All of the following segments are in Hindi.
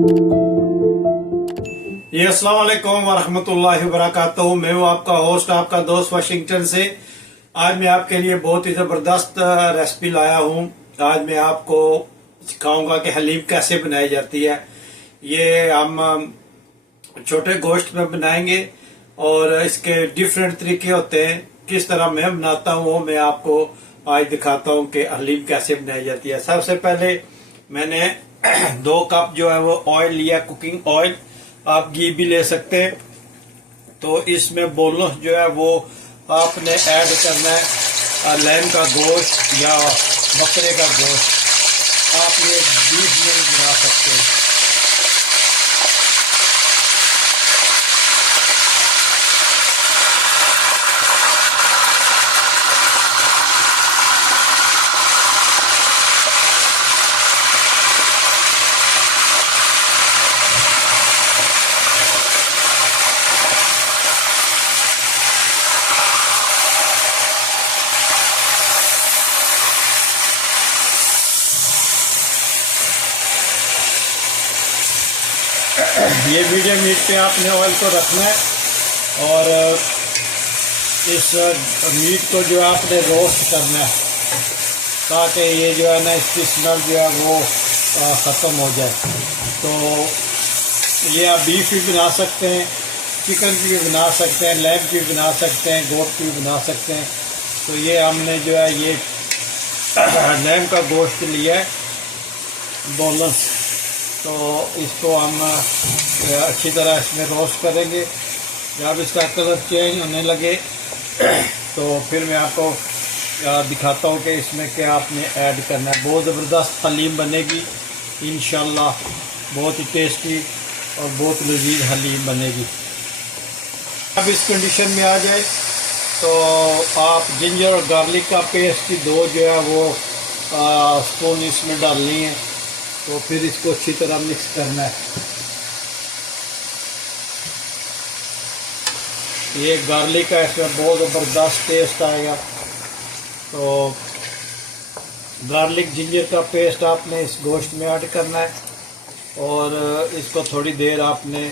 ये अस्सलाम वालेकुम वरहमतुल्लाहि वबरकातुहू। मैं हूँ आपका होस्ट, आपका दोस्त वाशिंगटन से। आज मैं आपके लिए बहुत ही जबरदस्त रेसिपी लाया हूँ। आज मैं आपको सिखाऊंगा कि हलीम कैसे बनाई जाती है। ये हम छोटे गोश्त में बनाएंगे और इसके डिफरेंट तरीके होते हैं। किस तरह मैं बनाता हूँ वो मैं आपको आज दिखाता हूँ कि हलीम कैसे बनाई जाती है। सबसे पहले मैंने 2 कप जो है वो ऑयल लिया, कुकिंग ऑयल। आप घी भी ले सकते हैं। तो इसमें बोनलेस जो है वो आपने ऐड करना है लैम का गोश्त या बकरे का गोश्त। आप ये बीफ में बना सकते हैं। ये मीडियम हीट पे आपने ऑयल को रखना है और इस मीट को जो आपने रोस्ट करना है ताकि ये जो है ना इसकी स्मेल जो है वो ख़त्म हो जाए। तो ये आप बीफ भी बना सकते हैं, चिकन की भी बना सकते हैं, लैम की भी बना सकते हैं, गोट की भी बना सकते हैं। तो ये हमने जो है ये लैम का गोश्त लिया है बोनलेस। तो इसको हम अच्छी तरह इसमें रोस्ट करेंगे। जब इसका कलर चेंज होने लगे तो फिर मैं आपको दिखाता हूँ कि इसमें क्या आपने ऐड करना है। बहुत ज़बरदस्त हलीम बनेगी इंशाल्लाह, बहुत ही टेस्टी और बहुत लजीज हलीम बनेगी। अब इस कंडीशन में आ जाए तो आप जिंजर और गार्लिक का पेस्ट की 2 जो है वो स्पून इसमें डालनी है। तो फिर इसको अच्छी तरह मिक्स करना है। ये गार्लिक का इसमें बहुत ज़बरदस्त टेस्ट आएगा। तो गार्लिक जिंजर का पेस्ट आपने इस गोश्त में ऐड करना है और इसको थोड़ी देर आपने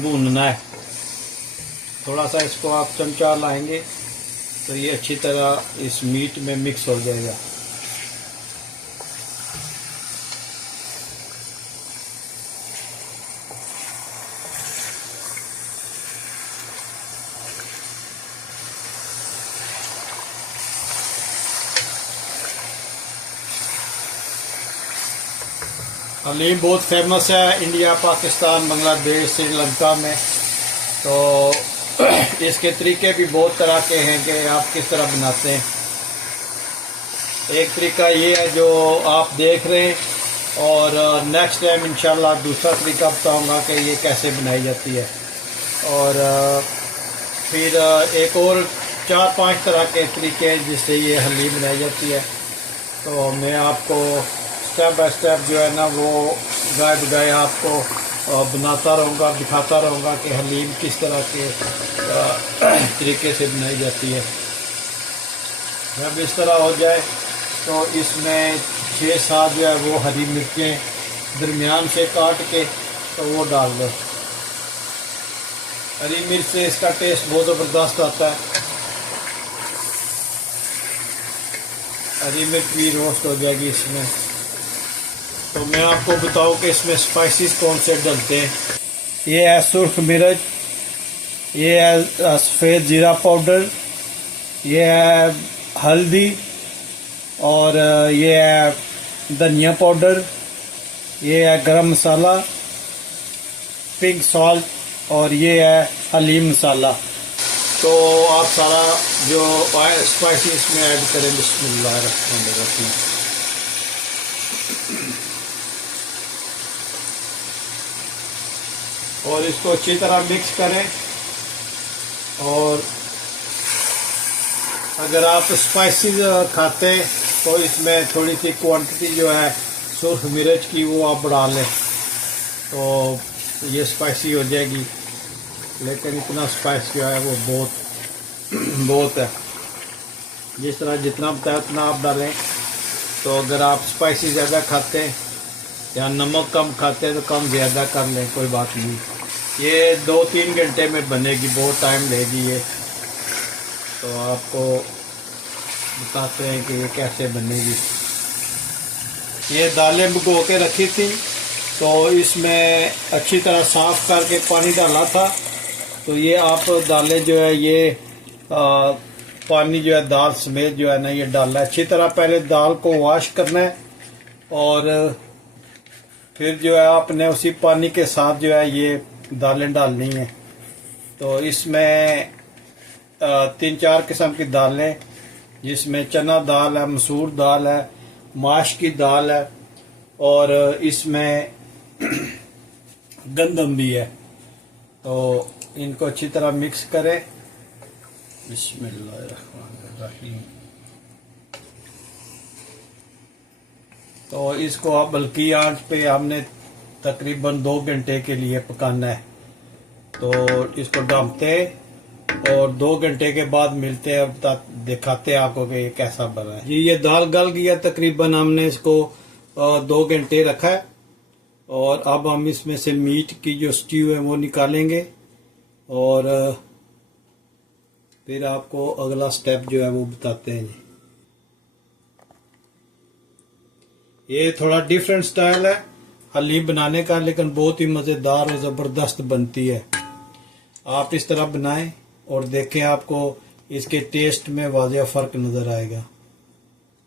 भूनना है। थोड़ा सा इसको आप चमचा लाएंगे तो ये अच्छी तरह इस मीट में मिक्स हो जाएगा। हलीम बहुत फेमस है इंडिया, पाकिस्तान, बांग्लादेश, श्रीलंका में। तो इसके तरीके भी बहुत तरह के हैं कि आप किस तरह बनाते हैं। एक तरीका ये है जो आप देख रहे हैं और नेक्स्ट टाइम इंशाल्लाह दूसरा तरीका बताऊंगा कि ये कैसे बनाई जाती है। और फिर एक और 4-5 तरह के तरीके हैं जिससे ये हलीम बनाई जाती है। तो मैं आपको स्टेप बाय स्टेप जो है ना वो गाय बगाए आपको बनाता रहूँगा, दिखाता रहूँगा कि हलीम किस तरह के तरीके से बनाई जाती है। जब इस तरह हो जाए तो इसमें 6-7 जो है वो हरी मिर्चें दरमियान से काट के तो वो डाल दो। हरी मिर्च से इसका टेस्ट बहुत ज़बरदस्त आता है। हरी मिर्च भी रोस्ट हो जाएगी इसमें। तो मैं आपको बताऊं कि इसमें स्पाइसेस कौन से डलते हैं। ये है सुर्ख मिर्च, ये है सफ़ेद ज़ीरा पाउडर, ये है हल्दी और ये है धनिया पाउडर, ये है गरम मसाला, पिंक सॉल्ट और ये है हलीम मसाला। तो आप सारा जो स्पाइसेस इसमें ऐड करें। बिस्मिल्लाहिर्रहमानिर्रहीम। और इसको अच्छी तरह मिक्स करें। और अगर आप स्पाइसेस खाते हैं तो इसमें थोड़ी सी क्वांटिटी जो है सुर्ख मिर्च की वो आप बढ़ा लें तो ये स्पाइसी हो जाएगी। लेकिन इतना स्पाइस जो है वो बहुत है। जिस तरह जितना बताया उतना आप डालें। तो अगर आप स्पाइसी ज़्यादा खाते हैं या नमक कम खाते हैं तो कम ज़्यादा कर लें, कोई बात नहीं। ये 2-3 घंटे में बनेगी, बहुत टाइम लेगी ये। तो आपको बताते हैं कि ये कैसे बनेगी। ये दालें भिगो के रखी थी, तो इसमें अच्छी तरह साफ़ करके पानी डाला था। तो ये आप दालें जो है ये पानी जो है दाल समेत जो है ना ये डालना है। अच्छी तरह पहले दाल को वॉश करना है और फिर जो है आपने उसी पानी के साथ जो है ये दालें डालनी है। तो इसमें 3-4 किस्म की दालें, जिसमें चना दाल है, मसूर दाल है, माश की दाल है और इसमें गंदम भी है। तो इनको अच्छी तरह मिक्स करें। बिस्मिल्लाहिर्रहमानिर्रहीम। तो इसको आप हल्की आंच पे हमने तकरीबन 2 घंटे के लिए पकाना है। तो इसको ढकते और 2 घंटे के बाद मिलते हैं, दिखाते हैं आपको कि ये कैसा बना है। जी ये दाल गल गया तकरीबन, हमने इसको 2 घंटे रखा है। और अब हम इसमें से मीट की जो स्ट्यू है वो निकालेंगे और फिर आपको अगला स्टेप जो है वो बताते हैं। जी ये थोड़ा डिफरेंट स्टाइल है हलीम बनाने का, लेकिन बहुत ही मज़ेदार और ज़बरदस्त बनती है। आप इस तरह बनाएं और देखें, आपको इसके टेस्ट में वाज़ेह फ़र्क नज़र आएगा।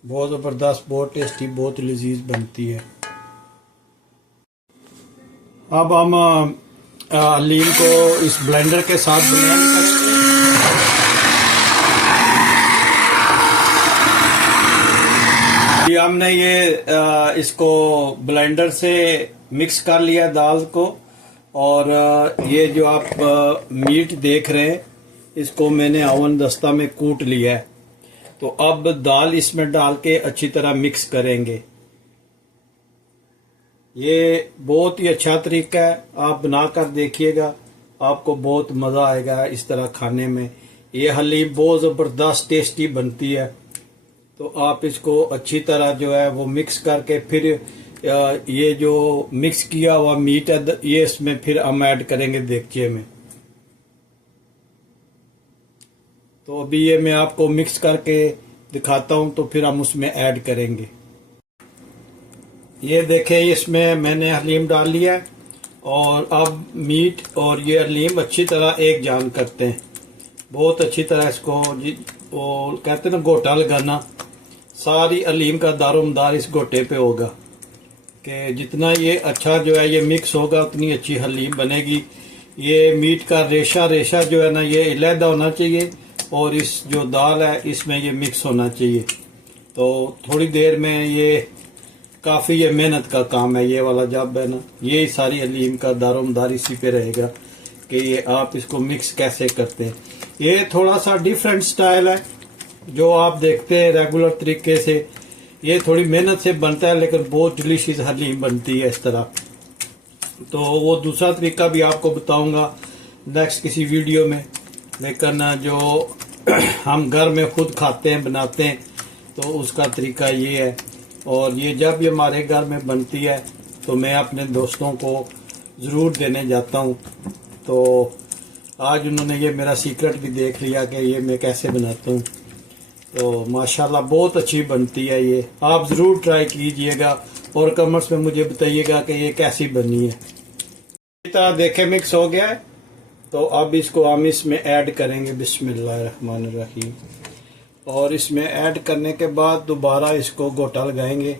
बहुत ज़बरदस्त, बहुत टेस्टी, बहुत लजीज बनती है। अब हम हलीम को इस ब्लेंडर के साथ ब्लेंड करेंगे। हमने ये इसको ब्लेंडर से मिक्स कर लिया दाल को। और ये जो आप मीट देख रहे हैं इसको मैंने ओवन दस्ता में कूट लिया है। तो अब दाल इसमें डाल के अच्छी तरह मिक्स करेंगे। ये बहुत ही अच्छा तरीका है, आप बनाकर देखिएगा, आपको बहुत मज़ा आएगा इस तरह खाने में। ये हलीम बहुत ज़बरदस्त टेस्टी बनती है। तो आप इसको अच्छी तरह जो है वो मिक्स करके फिर ये जो मिक्स किया हुआ मीट है ये इसमें फिर हम ऐड करेंगे देगचे में। तो अभी ये मैं आपको मिक्स करके दिखाता हूँ, तो फिर हम उसमें ऐड करेंगे। ये देखें, इसमें मैंने हलीम डाल लिया है और अब मीट और ये हलीम अच्छी तरह एक जान करते हैं। बहुत अच्छी तरह इसको वो कहते हैं ना गोटा लगाना, सारी हलीम का दारोमदार इस गोटे पे होगा कि जितना ये अच्छा जो है ये मिक्स होगा उतनी अच्छी हलीम बनेगी। ये मीट का रेशा रेशा जो है ना ये अलहदा होना चाहिए और इस जो दाल है इसमें ये मिक्स होना चाहिए। तो थोड़ी देर में ये काफ़ी ये मेहनत का काम है, ये वाला जब है ना ये सारी हलीम का दारोमदार इसी पे रहेगा कि ये आप इसको मिक्स कैसे करते हैं। ये थोड़ा सा डिफरेंट स्टाइल है जो आप देखते हैं रेगुलर तरीके से, ये थोड़ी मेहनत से बनता है लेकिन बहुत डिलीशियस हलीम बनती है इस तरह। तो वो दूसरा तरीका भी आपको बताऊंगा नेक्स्ट किसी वीडियो में, लेकिन जो हम घर में खुद खाते हैं बनाते हैं तो उसका तरीका ये है। और ये जब ये हमारे घर में बनती है तो मैं अपने दोस्तों को ज़रूर देने जाता हूँ। तो आज उन्होंने ये मेरा सीक्रेट भी देख लिया कि ये मैं कैसे बनाता हूँ। तो माशाल्लाह बहुत अच्छी बनती है ये, आप ज़रूर ट्राई कीजिएगा और कमेंट्स में मुझे बताइएगा कि ये कैसी बनी है। इस तरह देखें मिक्स हो गया है। तो अब इसको हम इसमें ऐड करेंगे बिस्मिल्लाहिर्रहमानिर्रहीम। और इसमें ऐड करने के बाद दोबारा इसको गोटा लगाएंगे।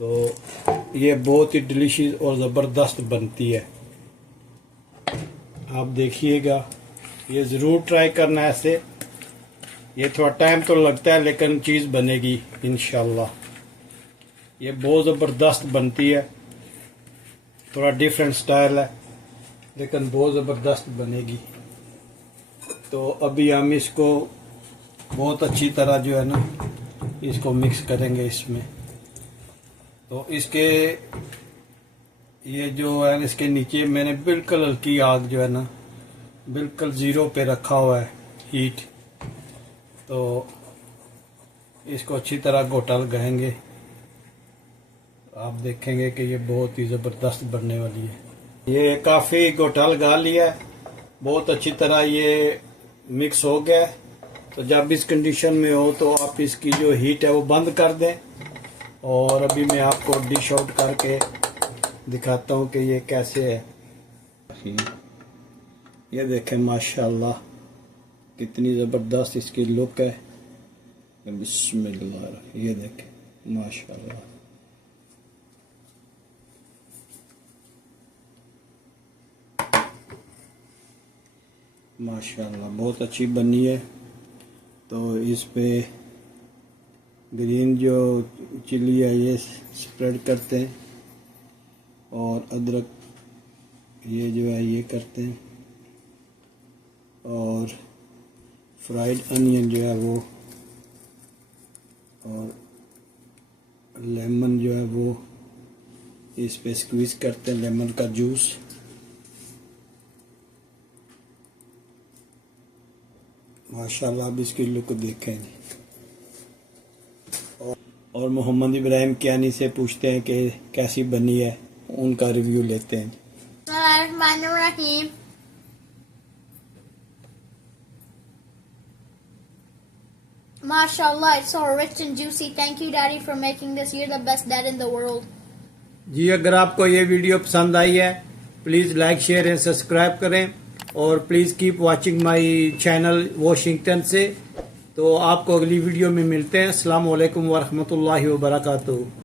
तो ये बहुत ही डिलीशियस और ज़बरदस्त बनती है, आप देखिएगा, ये ज़रूर ट्राई करना है ऐसे। ये थोड़ा टाइम तो लगता है लेकिन चीज़ बनेगी इंशाल्लाह। ये बहुत ज़बरदस्त बनती है, थोड़ा डिफरेंट स्टाइल है लेकिन बहुत ज़बरदस्त बनेगी। तो अभी हम इसको बहुत अच्छी तरह जो है ना इसको मिक्स करेंगे इसमें। तो इसके ये जो है इसके नीचे मैंने बिल्कुल हल्की आग जो है ना बिल्कुल ज़ीरो पे रखा हुआ है हीट। तो इसको अच्छी तरह गोटा लगाएंगे। आप देखेंगे कि ये बहुत ही ज़बरदस्त बनने वाली है। ये काफ़ी घोटाल गा लिया, बहुत अच्छी तरह ये मिक्स हो गया। तो जब इस कंडीशन में हो तो आप इसकी जो हीट है वो बंद कर दें। और अभी मैं आपको डिश आउट करके दिखाता हूँ कि ये कैसे है। ये देखें माशाल्लाह कितनी ज़बरदस्त इसकी लुक है। बिस्मिल्लाह, ये देखें माशाल्लाह। माशाल्लाह बहुत अच्छी बनी है। तो इस पे ग्रीन जो चिली है ये स्प्रेड करते हैं और अदरक ये जो है ये करते हैं और फ्राइड अनियन जो है वो और लेमन जो है वो इस पे स्क्वीज करते हैं, लेमन का जूस। माशाल्लाह अब इसकी लुक देखें। और मोहम्मद इब्राहिम कियानी से पूछते हैं कि कैसी बनी है, उनका रिव्यू लेते हैं। MashaAllah, it's so rich and juicy. Thank you, Daddy, for making this. You're the best dad in the world. जी, अगर आपको ये वीडियो पसंद आई है please like share and subscribe करें और please keep watching my channel Washington से। तो आपको अगली वीडियो में मिलते हैं। अस्सलाम वालेकुम व रहमतुल्लाहि व बरकातुहू।